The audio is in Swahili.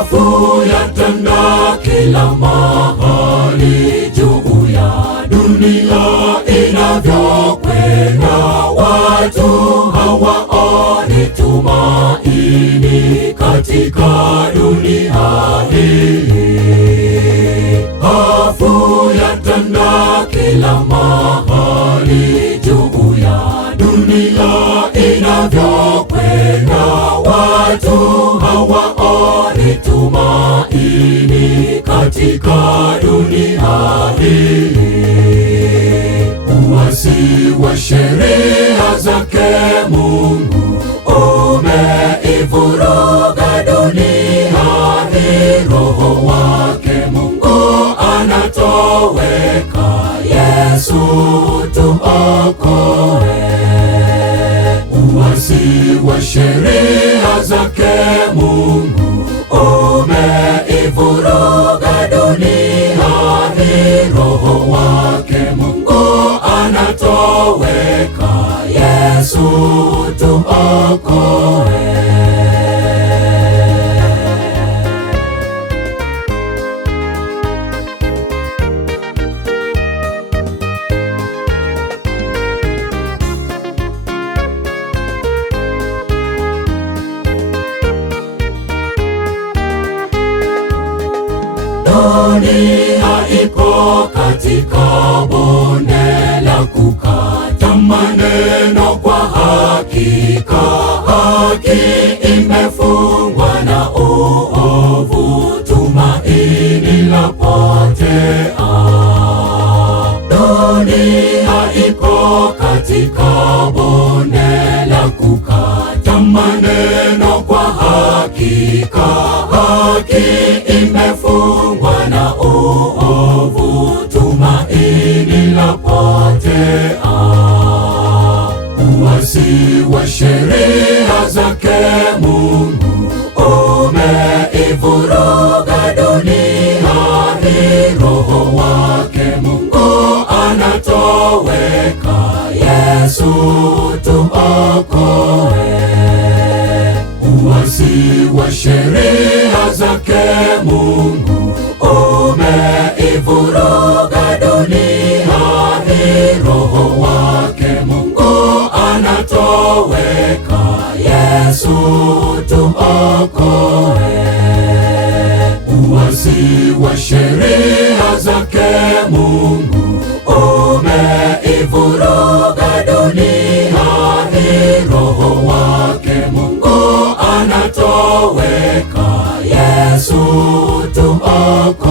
Hofu yatanda kila mahali, juu ya dunia inavyokwenda, watu hawaoni tumaini katika dunia hii. Hofu yatanda kila mahali, juu ya dunia inavyokwenda, watu hawaoni tumaini katika dunia hii. Uasi wa sheria zake Mungu umeivuruga dunia hii. Roho wake Mungu anatoweka, Yesu tuokoe. Uasi wa sheria zake Mungu umeivuruga dunia hii. Roho wake Mungu anatoweka, Yesu tuokoe. Dunia iko katika bonde la kukata maneno, kwa hakika haki imefungwa na uovu, tumaini lapotea. Dunia iko katika bonde la kukata maneno, kwa hakika haki imefungwa na uovu, tumaini lapotea. Uasi wa sheria zake Mungu umeivuruga dunia hii. Roho wake Mungu anatoweka, Yesu tuokoe. Uasi wa sheria zake Mungu umeivuruga dunia hii. Roho wake Mungu anatoweka, Yesu tuokoe. Uasi wa sheria zake Mungu umeivuruga dunia hii. Roho wake Mungu anatoweka, Yesu tuokoe.